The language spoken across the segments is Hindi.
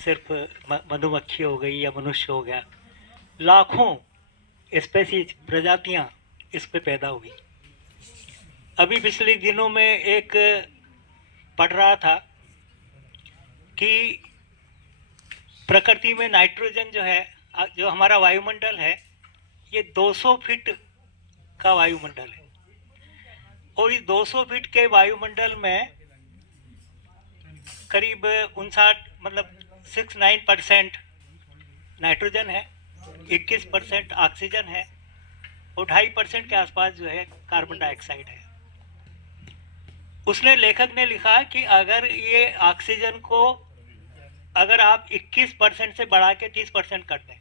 सिर्फ मधुमक्खी हो गई या मनुष्य हो गया, लाखों स्पेसीज प्रजातियां इस पे पैदा हुई। अभी पिछले दिनों में एक पढ़ रहा था कि प्रकृति में नाइट्रोजन जो है, जो हमारा वायुमंडल है, ये 200 फीट का वायुमंडल है। और इस 200 फीट के वायुमंडल में करीब 59 मतलब 69% नाइट्रोजन है, 21% ऑक्सीजन है और 2.5% के आसपास जो है कार्बन डाइऑक्साइड है। उसने लेखक ने लिखा कि अगर ये ऑक्सीजन को अगर आप 21% से बढ़ा के 30% कर दें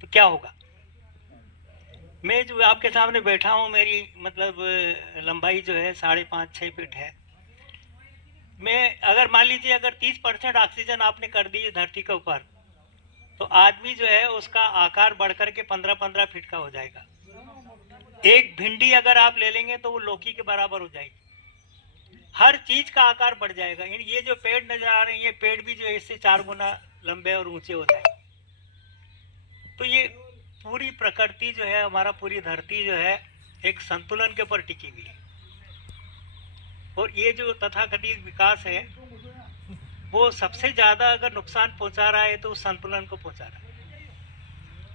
तो क्या होगा। मैं जो आपके सामने बैठा हूँ, मेरी मतलब लंबाई जो है 5.5-6 फीट है। मैं अगर मान लीजिए अगर 30% ऑक्सीजन आपने कर दी धरती के ऊपर, तो आदमी जो है उसका आकार बढ़कर के 15-15 फीट का हो जाएगा। एक भिंडी अगर आप ले लेंगे तो वो लौकी के बराबर हो जाएगी। हर चीज का आकार बढ़ जाएगा। ये जो पेड़ नजर आ रहे हैं, ये पेड़ भी जो है इससे 4 गुना लंबे और ऊंचे हो जाएंगे। तो ये पूरी प्रकृति जो है, हमारा पूरी धरती जो है एक संतुलन के ऊपर टिकी हुई है। और ये जो तथाकथित विकास है वो सबसे ज्यादा अगर नुकसान पहुंचा रहा है तो उस संतुलन को पहुंचा रहा है।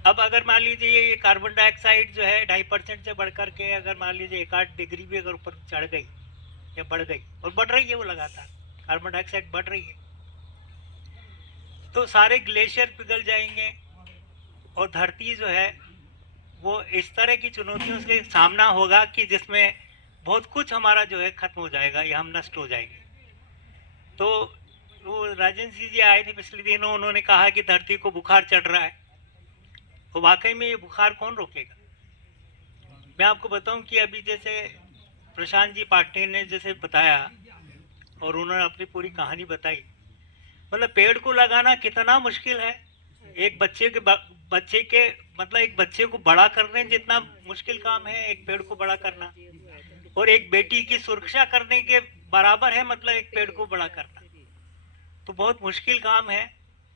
अब अगर मान लीजिए ये कार्बन डाइऑक्साइड जो है 2.5% से बढ़कर के अगर मान लीजिए 1-8 डिग्री भी अगर ऊपर चढ़ गई या बढ़ गई, और बढ़ रही है वो लगातार, कार्बन डाइऑक्साइड बढ़ रही है, तो सारे ग्लेशियर पिघल जाएंगे और धरती जो है वो इस तरह की चुनौतियों से सामना होगा कि जिसमें बहुत कुछ हमारा जो है खत्म हो जाएगा या हम नष्ट हो जाएंगे। तो वो राजेंद्र सिंह जी आए थे पिछले दिनों, उन्होंने कहा कि धरती को बुखार चढ़ रहा है। तो वाकई में ये बुखार कौन रोकेगा। मैं आपको बताऊं कि अभी जैसे प्रशांत जी पाटिल ने जैसे बताया और उन्होंने अपनी पूरी कहानी बताई, मतलब पेड़ को लगाना कितना मुश्किल है। एक बच्चे के मतलब एक बच्चे को बड़ा करने जितना मुश्किल काम है एक पेड़ को बड़ा करना, और एक बेटी की सुरक्षा करने के बराबर है मतलब एक पेड़ को बड़ा करना। तो बहुत मुश्किल काम है,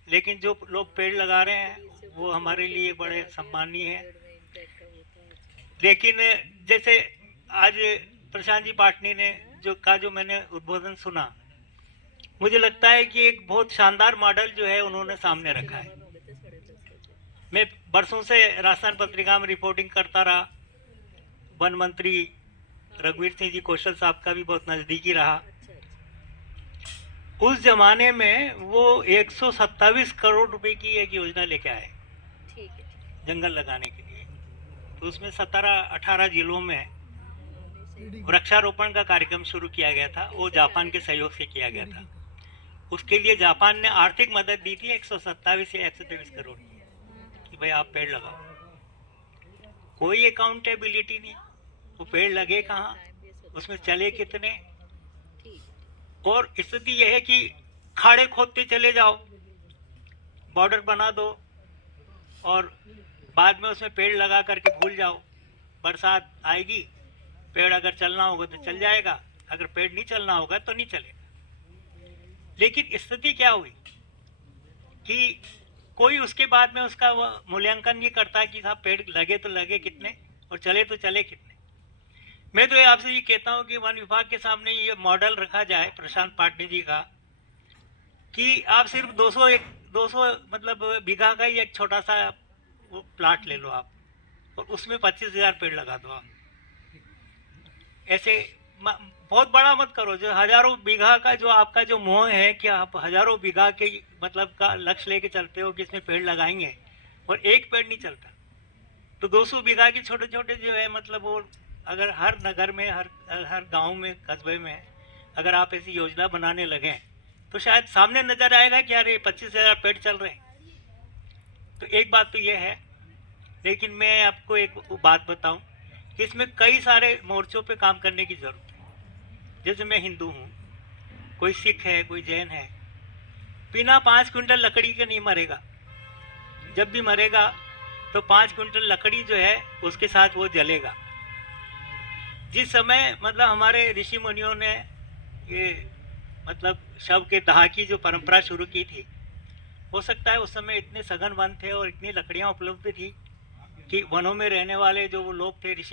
लेकिन जो लोग पेड़ लगा रहे हैं वो हमारे लिए बड़े सम्मानीय है। लेकिन जैसे आज प्रशांत जी पाटनी ने जो मैंने उद्बोधन सुना, मुझे लगता है कि एक बहुत शानदार मॉडल जो है उन्होंने सामने रखा है। मैं बरसों से राजस्थान पत्रिका में रिपोर्टिंग करता रहा। वन मंत्री रघुवीर सिंह जी कौशल साहब का भी बहुत नजदीकी रहा। उस जमाने में वो 127 करोड़ रुपए की एक योजना लेके आए जंगल लगाने के लिए। तो उसमें 17-18 जिलों में वृक्षारोपण का कार्यक्रम शुरू किया गया था। वो जापान के सहयोग से किया गया था। उसके लिए जापान ने आर्थिक मदद दी थी 127 या 123 करोड़ की, कि भाई आप पेड़ लगाओ। कोई अकाउंटेबिलिटी नहीं, वो पेड़ लगे कहाँ, उसमें चले कितने। और स्थिति यह है कि खाड़े खोदते चले जाओ, बॉर्डर बना दो और बाद में उसमें पेड़ लगा करके भूल जाओ। बरसात आएगी, पेड़ अगर चलना होगा तो चल जाएगा, अगर पेड़ नहीं चलना होगा तो नहीं चलेगा। लेकिन स्थिति क्या हुई कि कोई उसके बाद में उसका मूल्यांकन नहीं करता कि साहब पेड़ लगे तो लगे कितने और चले तो चले कितने। मैं तो आपसे ये कहता हूँ कि वन विभाग के सामने ये मॉडल रखा जाए प्रशांत पाटिल जी का, कि आप सिर्फ 200 मतलब बीघा का ही एक छोटा सा वो प्लाट ले लो आप, और उसमें 25,000 पेड़ लगा दो आप। ऐसे बहुत बड़ा मत करो। जो हजारों बीघा का जो आपका जो मोह है कि आप हजारों बीघा के मतलब का लक्ष्य लेके चलते हो कि इसमें पेड़ लगाएंगे और एक पेड़ नहीं चलता, तो 200 बीघा की छोटे छोटे जो है मतलब वो अगर हर नगर में हर गांव में कस्बे में अगर आप ऐसी योजना बनाने लगे तो शायद सामने नजर आएगा कि यार ये 25,000 पेड़ चल रहे हैं। तो एक बात तो ये है। लेकिन मैं आपको एक बात बताऊं कि इसमें कई सारे मोर्चों पे काम करने की जरूरत है। जैसे मैं हिंदू हूँ, कोई सिख है, कोई जैन है, बिना 5 क्विंटल लकड़ी के नहीं मरेगा। जब भी मरेगा तो 5 क्विंटल लकड़ी जो है उसके साथ वो जलेगा। जिस समय मतलब हमारे ऋषि मुनियों ने ये मतलब शव के दाह की जो परंपरा शुरू की थी, हो सकता है उस समय इतने सघन वन थे और इतनी लकड़ियां उपलब्ध थी कि वनों में रहने वाले जो वो लोग थे, ऋषि